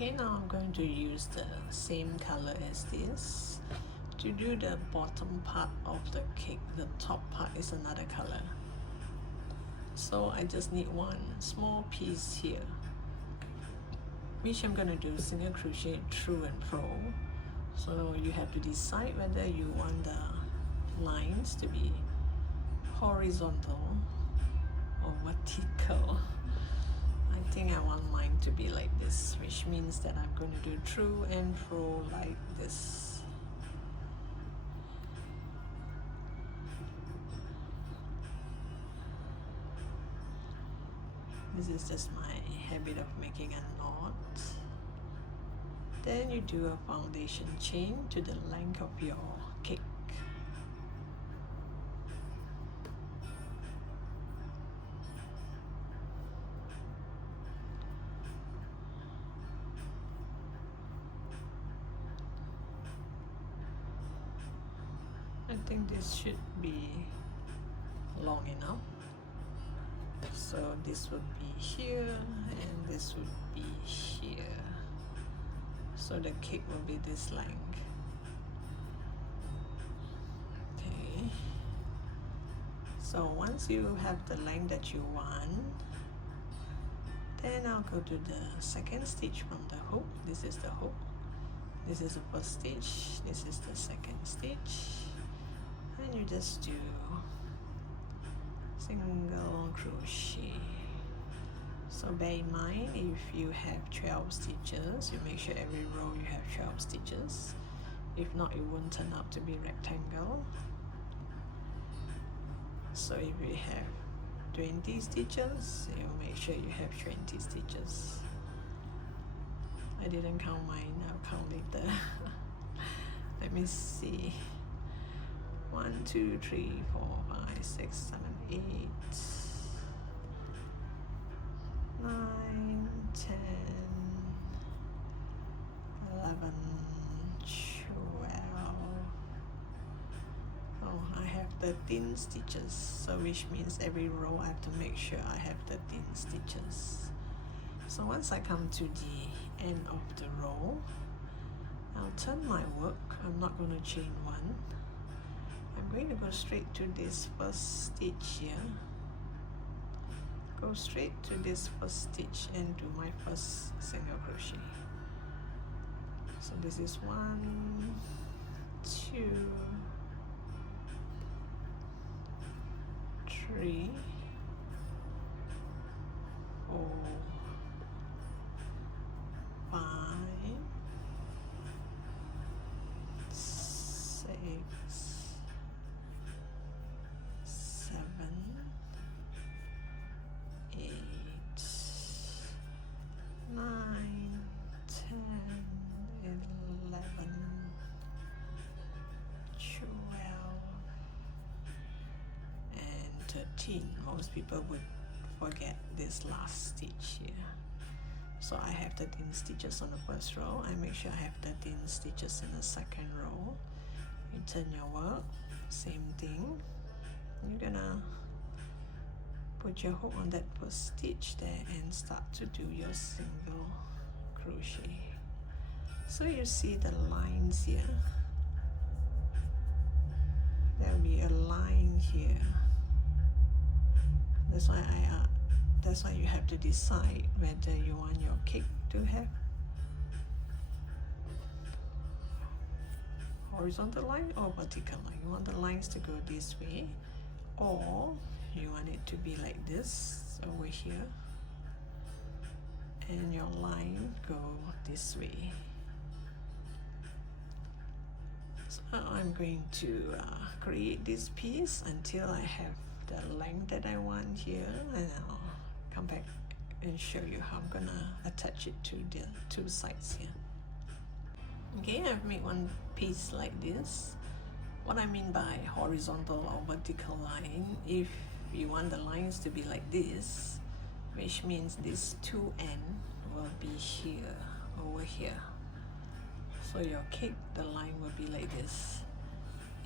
Okay, now I'm going to use the same color as this. To do the bottom part of the cake, the top part is another color. So I just need one small piece here, which I'm gonna do single crochet through and fro. So you have to decide whether you want the lines to be horizontal or vertical. I think I want mine to be like this, which means that I'm going to do through and fro like this. This is just my habit of making a knot. Then you do a foundation chain to the length of your cake. I think this should be long enough. So this would be here and this would be here. So the cake will be this length. Okay. So once you have the length that you want, then I'll go to the second stitch from the hook. This is the hook. This is the first stitch. This is the second stitch. And you just do single crochet. So bear in mind, if you have 12 stitches, you make sure every row you have 12 stitches. If not, it won't turn out to be rectangle. So if you have 20 stitches, you make sure you have 20 stitches. I didn't count mine, I'll count later. Let me see. 1, 2, 3, 4, 5, 6, 7, 8, 9, 10, 11, 12. Oh, I have 13 stitches, so which means every row I have to make sure I have 13 stitches. So once I come to the end of the row, I'll turn my work. I'm not going to chain one. I'm going to go straight to this first stitch here. Go straight to this first stitch and do my first single crochet. So this is 1, 2, 3, 4, 5, 6, 7, 8, 9, 10, 11, 12, and 13. Most people would forget this last stitch here. So I have 13 stitches on the first row. I make sure I have 13 stitches in the second row. You turn your work, same thing. You're gonna put your hook on that first stitch there and start to do your single crochet. So you see the lines here. There will be a line here. That's why you have to decide whether you want your cake to have horizontal line or vertical line. You want the lines to go this way, or you want it to be like this over here, and your line go this way. So I'm going to create this piece until I have the length that I want here, and I'll come back and show you how I'm gonna attach it to the two sides here. Okay, I've made one piece like this. What I mean by horizontal or vertical line, if you want the lines to be like this, which means this two end will be here, over here. So your cake, the line will be like this.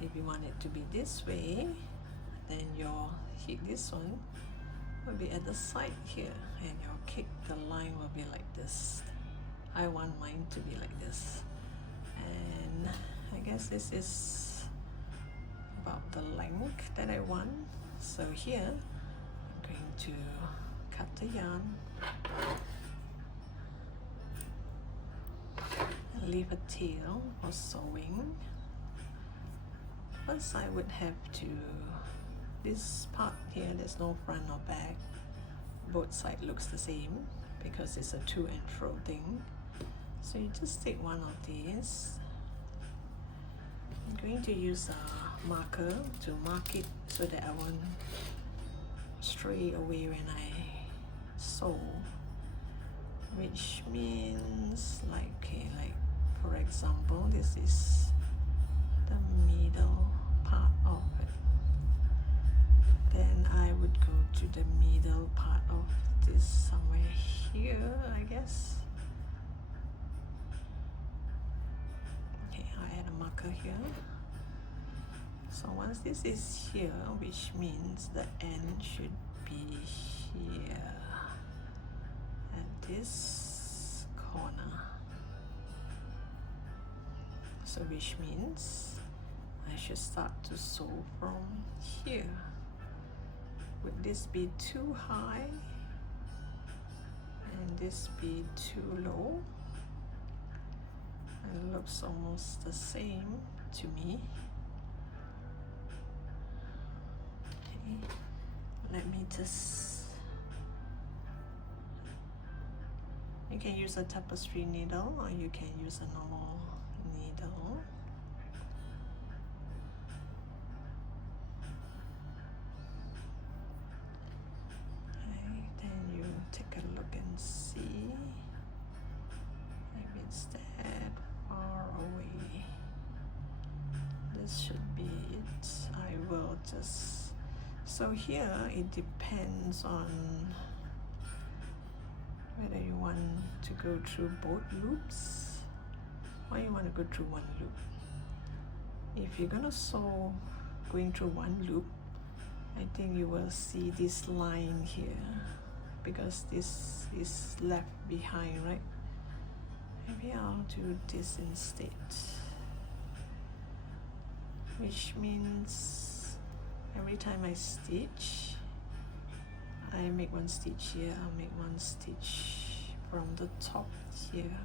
If you want it to be this way, then your cake, this one, will be at the side here, and your cake, the line will be like this. I want mine to be like this. And I guess this is about the length that I want. So here I'm going to cut the yarn and leave a tail for sewing. First I would have to, this part here, there's no front or back, both sides looks the same because it's a to and fro thing. So you just take one of these. I'm going to use a marker to mark it so that I won't stray away when I sew, which means like, okay, like for example, this is the middle part of it. Then I would go to the middle part of this somewhere here, I guess. Okay, I add a marker here. So once this is here, which means the end should be here at this corner. So which means I should start to sew from here. Would this be too high and this be too low? It looks almost the same to me. Okay, let me just, you can use a tapestry needle or you can use a normal needle. Okay, then you take a look and see if it's that far away. This should be it. I will just, so here it depends on whether you want to go through both loops or you want to go through one loop. If you're gonna sew going through one loop, I think you will see this line here because this is left behind, right? Maybe I'll do this instead, which means every time I stitch, I make one stitch here, I'll make one stitch from the top here,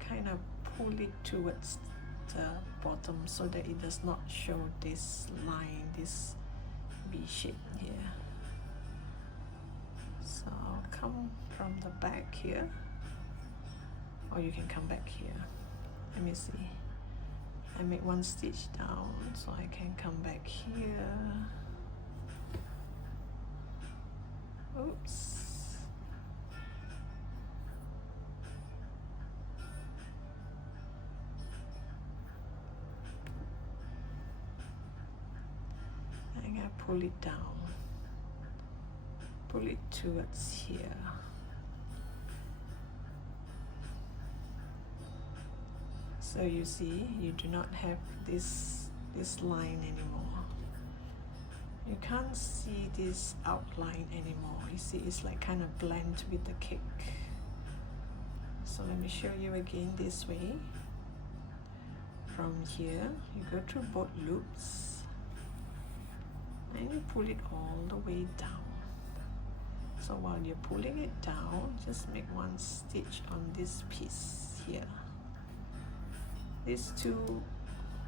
kind of pull it towards the bottom so that it does not show this line, this V shape here. So I'll come from the back here, or you can come back here. Let me see. I make one stitch down so I can come back here. Oops. I'm gonna pull it down. Pull it towards here. So you see, you do not have this line anymore. You can't see this outline anymore. You see, it's like kind of blend with the cake. So let me show you again this way. From here, you go through both loops and you pull it all the way down. So while you're pulling it down, just make one stitch on this piece here. This too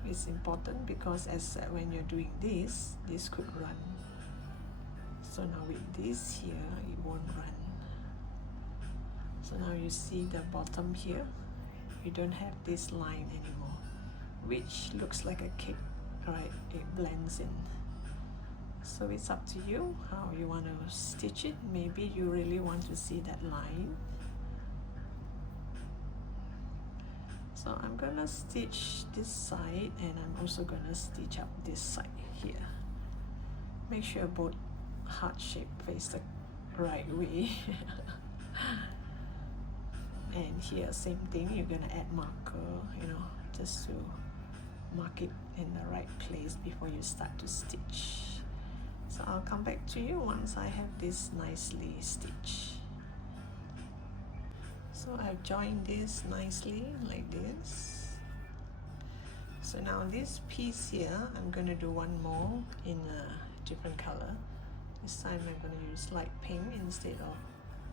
is important because as when you're doing this could run. So now with this here, it won't run. So now you see the bottom here, you don't have this line anymore, which looks like a cake, right? It blends in. So it's up to you how you want to stitch it. Maybe you really want to see that line. So I'm gonna stitch this side and I'm also gonna stitch up this side here. Make sure both heart shape face the right way. And here, same thing, you're gonna add marker, you know, just to mark it in the right place before you start to stitch. So I'll come back to you once I have this nicely stitched. So I've joined this nicely like this. So now this piece here, I'm going to do one more in a different color. This time I'm going to use light pink instead of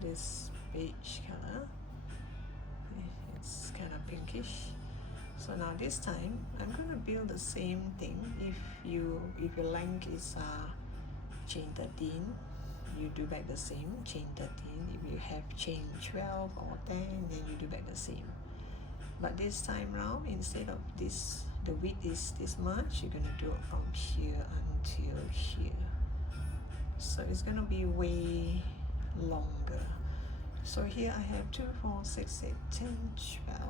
this beige color. It's kind of pinkish. So now this time I'm going to build the same thing. If your length is chain 13, you do back the same, chain 13. If you have chain 12 or 10, then you do back the same. But this time round, instead of this, the width is this much, you're gonna do it from here until here. So it's gonna be way longer. So here I have 2, 4, 6, 8, 10, 12.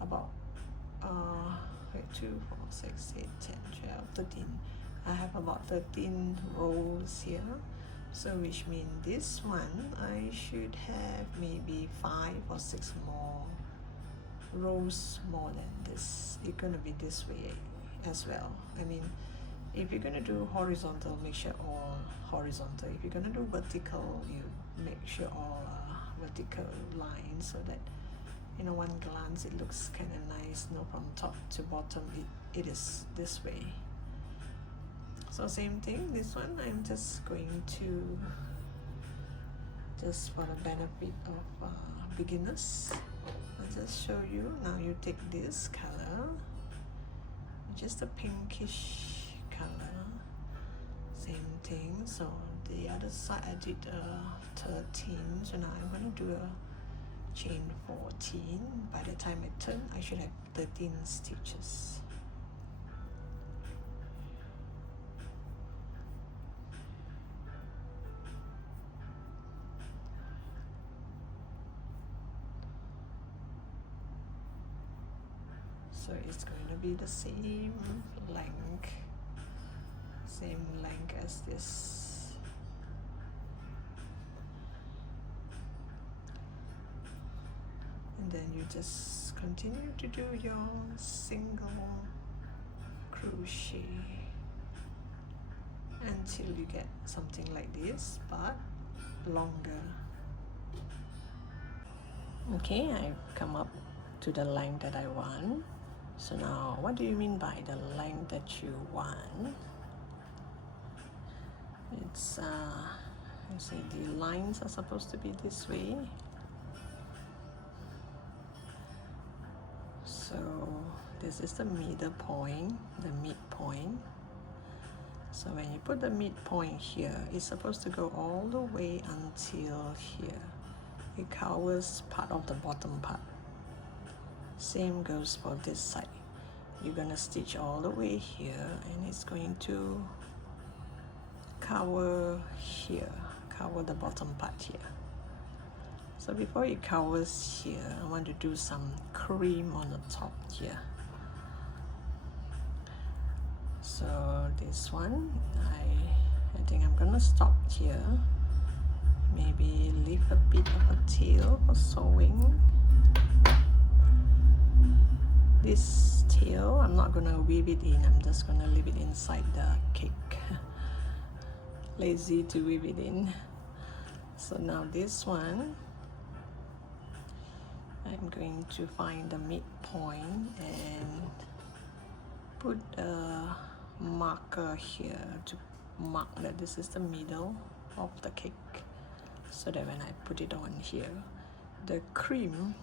About 2, 4, 6, 8, 10, 12, 13. I have about 13 rows here. So which means this one I should have maybe 5 or 6 more rows more than this. It's gonna be this way as well. I mean, if you're gonna do horizontal, make sure all horizontal. If you're gonna do vertical, you make sure all vertical lines, so that one glance it looks kind of nice. No, from top to bottom it is this way. So same thing, this one I'm just going to, just for the benefit of beginners, I'll just show you. Now you take this color, just a pinkish color, same thing. So the other side I did 13, so now I'm going to do a chain 14. By the time I turn, I should have 13 stitches. So it's going to be the same length as this. And then you just continue to do your single crochet until you get something like this, but longer. Okay, I've come up to the length that I want. So now, what do you mean by the length that you want? It's you see the lines are supposed to be this way. So this is the middle point, the midpoint. So when you put the midpoint here, it's supposed to go all the way until here. It covers part of the bottom part. Same goes for this side. You're gonna stitch all the way here, and it's going to cover here, cover the bottom part here. So before it covers here, I want to do some cream on the top here. So this one, I think I'm gonna stop here. Maybe leave a bit of a tail for sewing. This tail, I'm not gonna weave it in, I'm just gonna leave it inside the cake. Lazy to weave it in. So now this one, I'm going to find the midpoint and put a marker here to mark that this is the middle of the cake, so that when I put it on here, the cream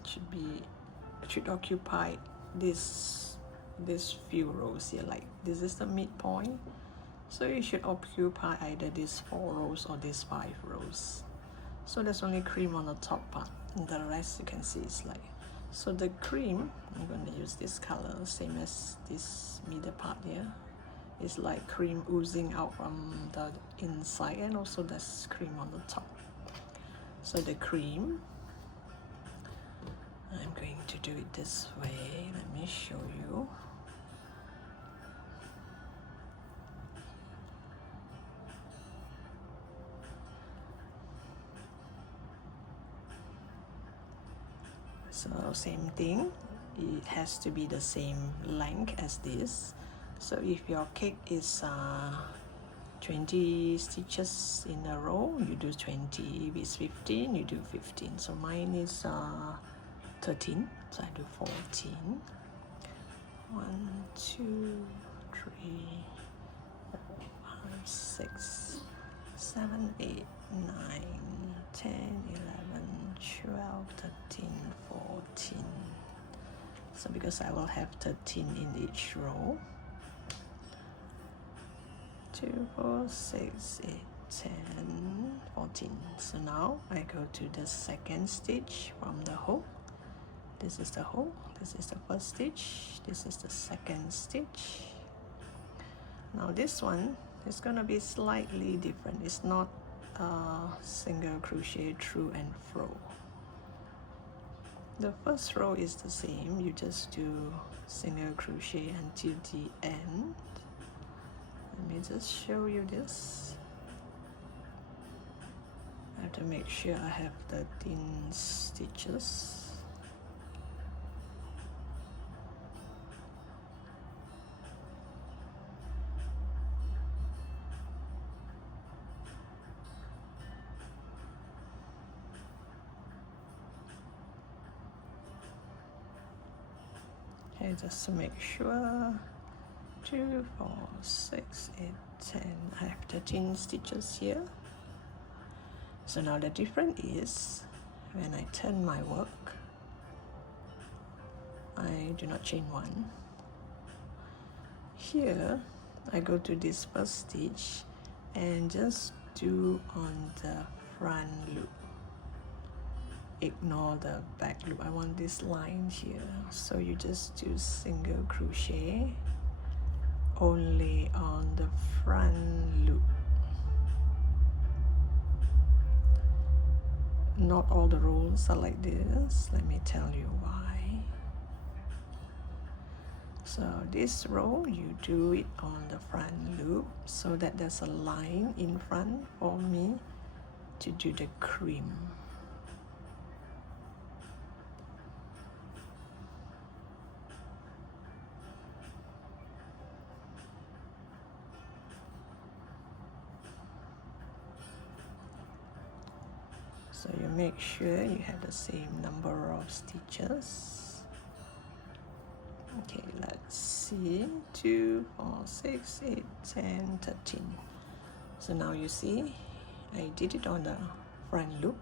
should occupy this few rows here. Like this is the midpoint, so you should occupy either these 4 rows or these 5 rows. So there's only cream on the top part, and the rest you can see is like, so the cream, I'm going to use this color, same as this middle part here. It's like cream oozing out from the inside, and also there's cream on the top. So the cream, I'm going to do it this way. Let me show you. So same thing, it has to be the same length as this. So if your cake is 20 stitches in a row, you do 20. If it's 15, you do 15. So mine is 13, so I do 14. 1, 2, 3, 4, 5, 6, 7, 8, 9, 10, 11, 12, 13, 14. So because I will have 13 in each row. 2, 4, 6, 8, 10, 14. So now I go to the second stitch from the hook. This is the hook, this is the first stitch, this is the second stitch. Now this one is going to be slightly different. It's not single crochet through and fro. The first row is the same, you just do single crochet until the end. Let me just show you this. I have to make sure I have 13 stitches. Okay, just to make sure. 2, 4, 6, 8, 10. I have 13 stitches here. So now the difference is when I turn my work, I do not chain 1. Here I go to this first stitch and just do on the front loop. Ignore the back loop. I want this line here. So you just do single crochet only on the front loop. Not all the rows are like this. Let me tell you why. So this row you do it on the front loop so that there's a line in front for me to do the cream. So you make sure you have the same number of stitches. Okay, let's see. 2, 4, 6, 8, 10, 13. So now you see, I did it on the front loop.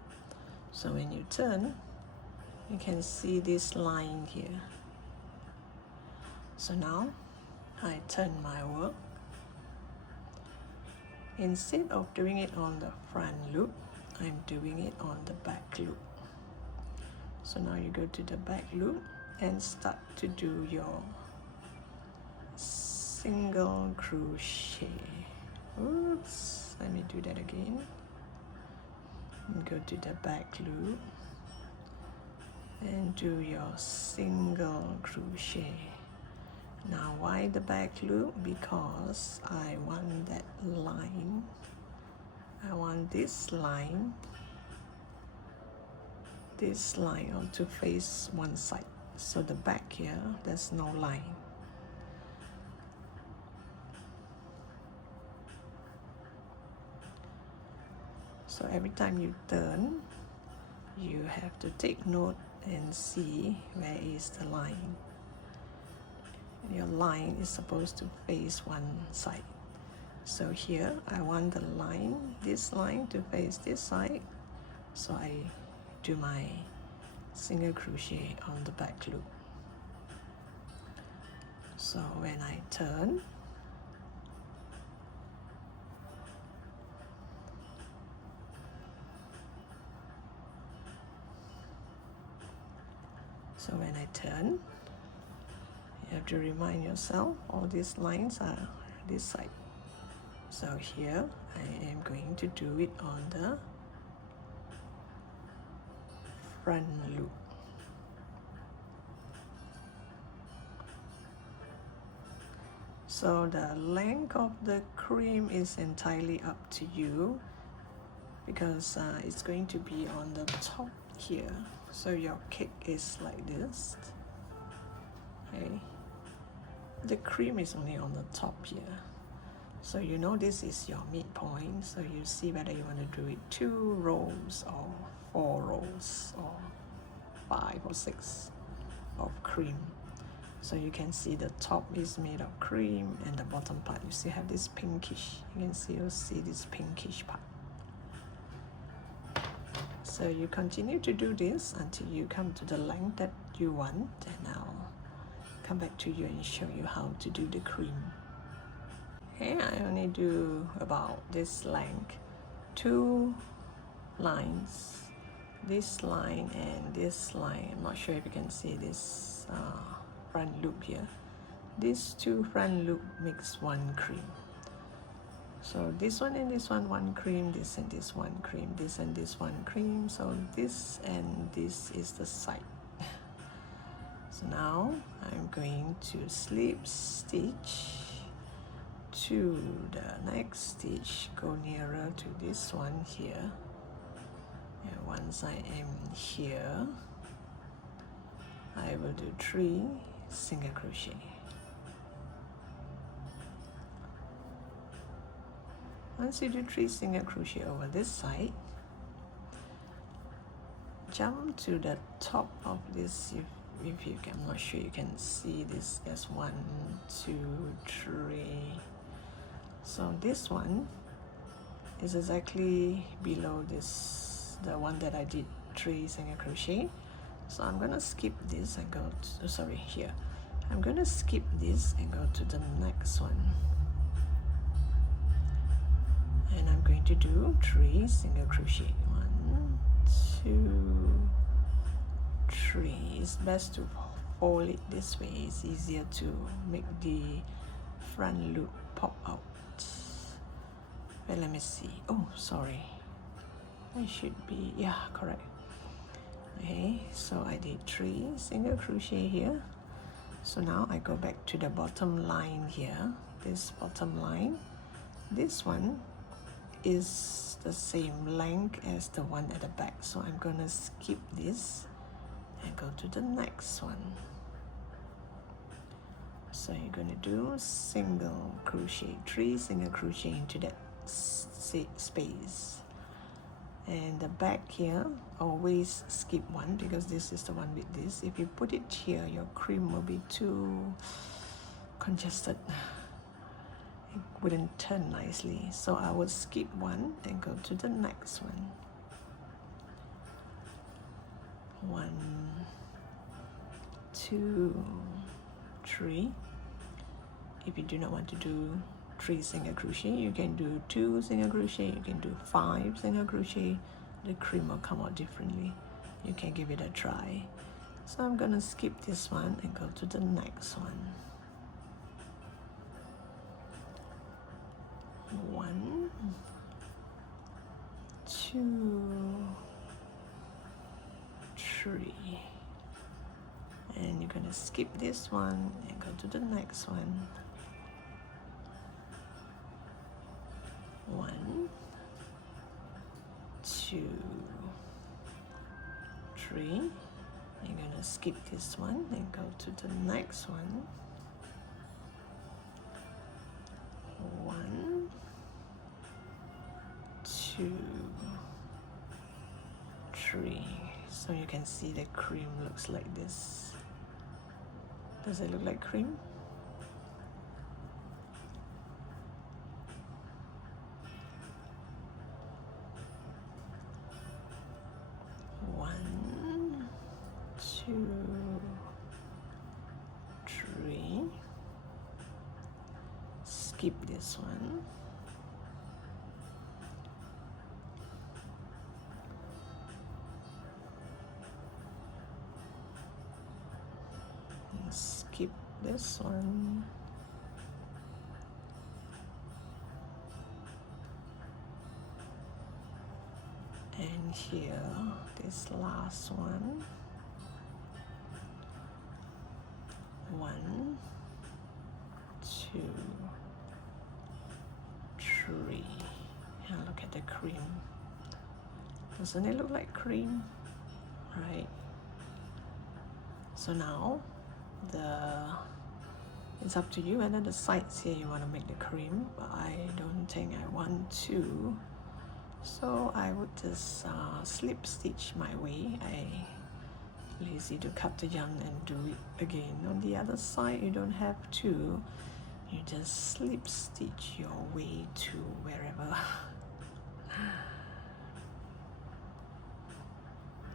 So when you turn, you can see this line here. So now I turn my work. Instead of doing it on the front loop, I'm doing it on the back loop. So now you go to the back loop and start to do your single crochet. Oops, let me do that again. Go to the back loop and do your single crochet. Now why the back loop? Because I want that line. I want this line to face one side. So the back here, there's no line. So every time you turn, you have to take note and see where is the line. Your line is supposed to face one side. So here I want the line, this line to face this side. So I do my single crochet on the back loop. So when I turn, you have to remind yourself all these lines are this side. So here I am going to do it on the front loop. So the length of the cream is entirely up to you, because it's going to be on the top here. So your cake is like this. Okay. The cream is only on the top here. So you know this is your midpoint, so you see whether you want to do it 2 rows or 4 rows or 5 or 6 of cream. So you can see the top is made of cream and the bottom part you still have this pinkish. You can still see this pinkish part. So you continue to do this until you come to the length that you want, and I'll come back to you and show you how to do the cream. Okay, I only do about this length, 2 lines, this line and this line. I'm not sure if you can see this front loop here. These 2 front loop makes 1 cream. So this one and this one cream, this and this 1 cream, this and this 1 cream. So this and this is the side. So now I'm going to slip stitch to the next stitch, go nearer to this one here. And once I am here, I will do 3 single crochet. Once you do 3 single crochet over this side, jump to the top of this. If you can, I'm not sure you can see this. There's 1, 2, 3. So this one is exactly below this, the one that I did 3 single crochet. So I'm gonna skip this and go to, sorry, here. I'm gonna skip this and go to the next one. And I'm going to do 3 single crochet. 1, 2, 3. It's best to fold it this way. It's easier to make the front loop pop out. But let me see. Oh, sorry. I should be, yeah, correct. Okay, so I did 3 single crochet here. So now I go back to the bottom line here. This bottom line. This one is the same length as the one at the back, so I'm gonna skip this and go to the next one. So you're gonna do single crochet, 3 single crochet into that space, and the back here always skip 1 because this is the one with this. If you put it here, your cream will be too congested. It wouldn't turn nicely, so I would skip 1 and go to the next one. 1, 2, 3. If you do not want to do 3 single crochet, you can do 2 single crochet, you can do 5 single crochet. The cream will come out differently. You can give it a try. So I'm gonna skip this one and go to the next one. 1, 2, 3. And you're gonna skip this one and go to the next one. 1, 2, 3. You're gonna skip this one and go to the next one. 1, 2, 3. So you can see the cream looks like this. Does it look like cream? One, 2, 3. Skip this one. And skip this one. And here, this last one. 1, 2, 3. And look at the cream. Doesn't it look like cream? Right. So now the It's up to you whether the sides here you want to make the cream, but I don't think I want to. So I would just slip stitch my way. I lazy to cut the yarn and do it again. On the other side, you don't have to. You just slip stitch your way to wherever.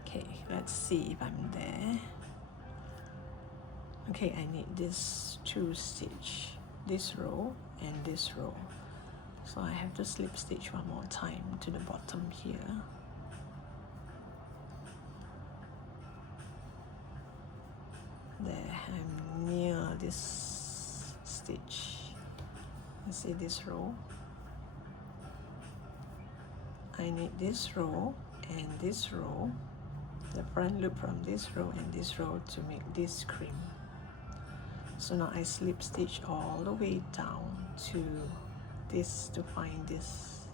Okay, let's see if I'm there. Okay, I need this 2 stitch, this row and this row. So I have to slip stitch one more time to the bottom here. There, I'm near this stitch. You see this row? I need this row and this row, the front loop from this row and this row to make this cream. So now I slip stitch all the way down to this to find this.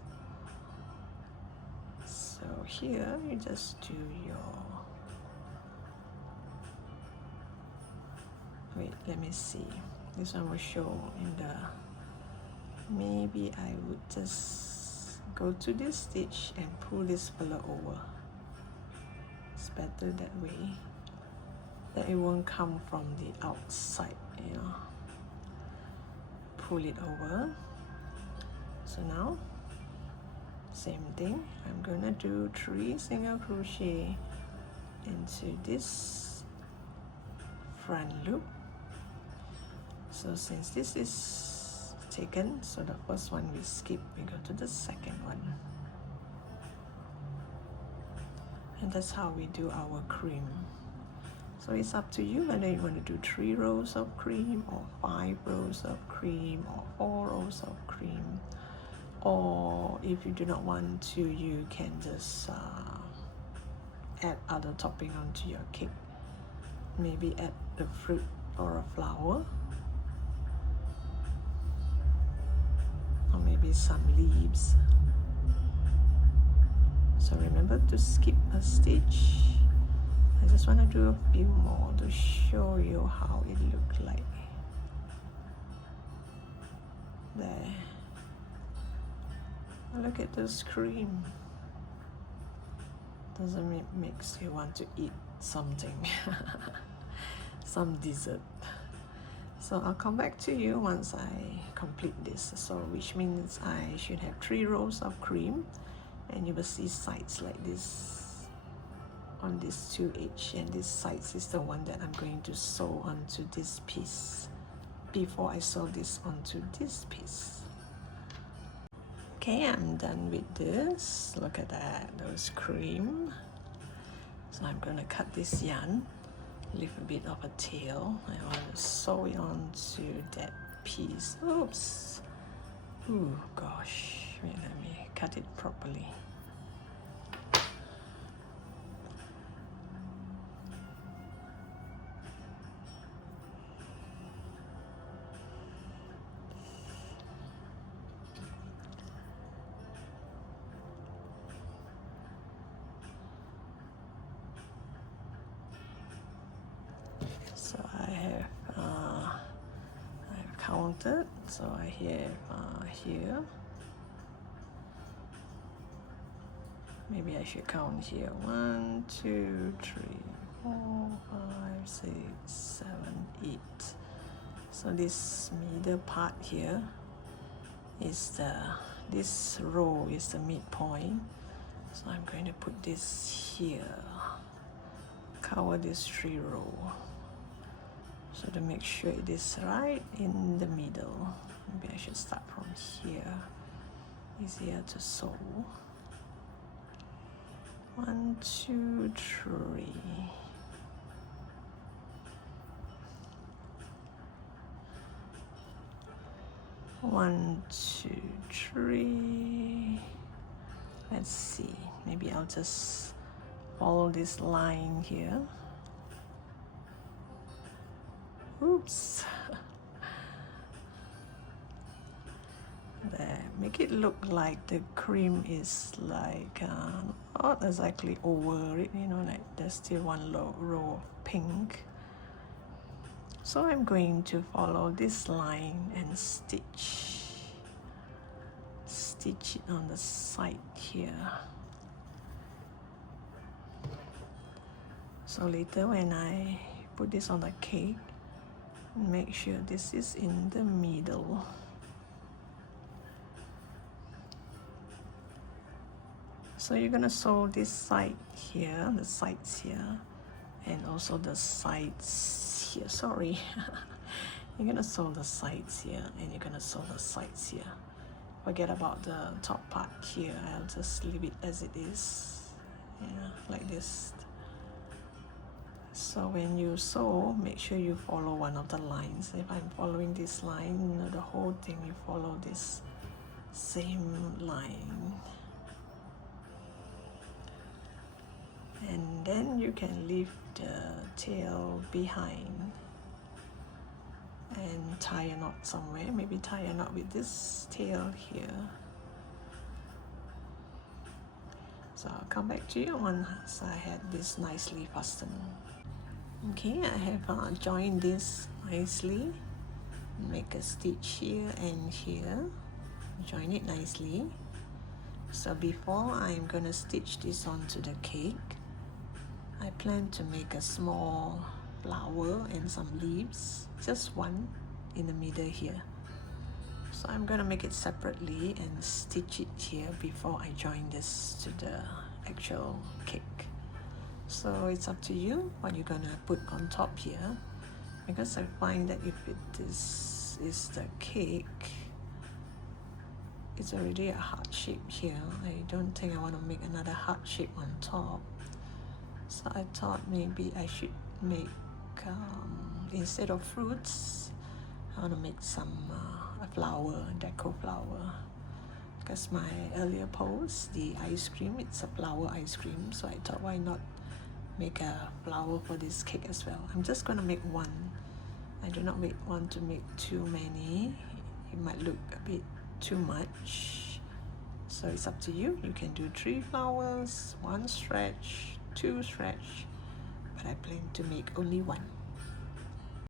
So here you just do your, wait, let me see. This one will show in the, maybe I would just go to this stitch and pull this fella over. It's better that way. That it won't come from the outside, you know. Pull it over. So now, same thing. I'm gonna do 3 single crochet into this front loop. So since this is taken, so the first one we skip, we go to the second one. And that's how we do our cream. So it's up to you whether you want to do 3 rows of cream or 5 rows of cream or 4 rows of cream. Or if you do not want to, you can just add other topping onto your cake. Maybe add a fruit or a flower. Or maybe some leaves. So remember to skip a stitch. I just want to do a few more to show you how it looked like. There. Look at this cream. Doesn't it makes you want to eat something? Some dessert. So I'll come back to you once I complete this. So which means I should have 3 rows of cream, and you will see sides like this on this 2 edge, and this sides is the one that I'm going to sew onto this piece before I sew this onto this piece. Okay, I'm done with this. Look at that, those cream. So I'm gonna cut this yarn, leave a bit of a tail. I want to sew it onto that piece. Oops. Ooh, gosh. Wait, let me cut it properly. So I've counted. So I have here. Maybe I should count here. 1, 2, 3, 4, 5, 6, 7, 8. So this middle part here is this row is the midpoint. So I'm going to put this here. Cover this 3 row. So to make sure it is right in the middle. Maybe I should start from here. Easier to sew. 1, 2, 3. One, 2, 3. Let's see. Maybe I'll just follow this line here. Oops. There. Make it look like the cream is like not exactly over it, you know, like there's still one row of pink. So I'm going to follow this line and stitch it on the side here. So later when I put this on the cake, make sure this is in the middle. So you're gonna sew this side here, the sides here, and also the sides here. Sorry. You're gonna sew the sides here, and you're gonna sew the sides here. Forget about the top part here. I'll just leave it as it is. Yeah, like this. So when you sew, make sure you follow one of the lines. If I'm following this line, the whole thing you follow this same line. And then you can leave the tail behind and tie a knot somewhere. Maybe tie a knot with this tail here. So I'll come back to you once I had this nicely fastened. Okay, I have joined this nicely. Make a stitch here and here. Join it nicely. So before I'm gonna stitch this onto the cake, I plan to make a small flower and some leaves, just one in the middle here. So I'm gonna make it separately and stitch it here before I join this to the actual cake. So it's up to you what you're gonna put on top here, because I find that if this is the cake, it's already a heart shape here. I don't think I want to make another heart shape on top. So I thought maybe I should make, instead of fruits, I want to make some a flower, deco flower. Because my earlier post, the ice cream, it's a flower ice cream. So I thought, why not make a flower for this cake as well? I'm just going to make one. I do not want to make too many. It might look a bit too much. So it's up to you. You can do 3 flowers, 1 stretch, 2 stretch, but I plan to make only 1.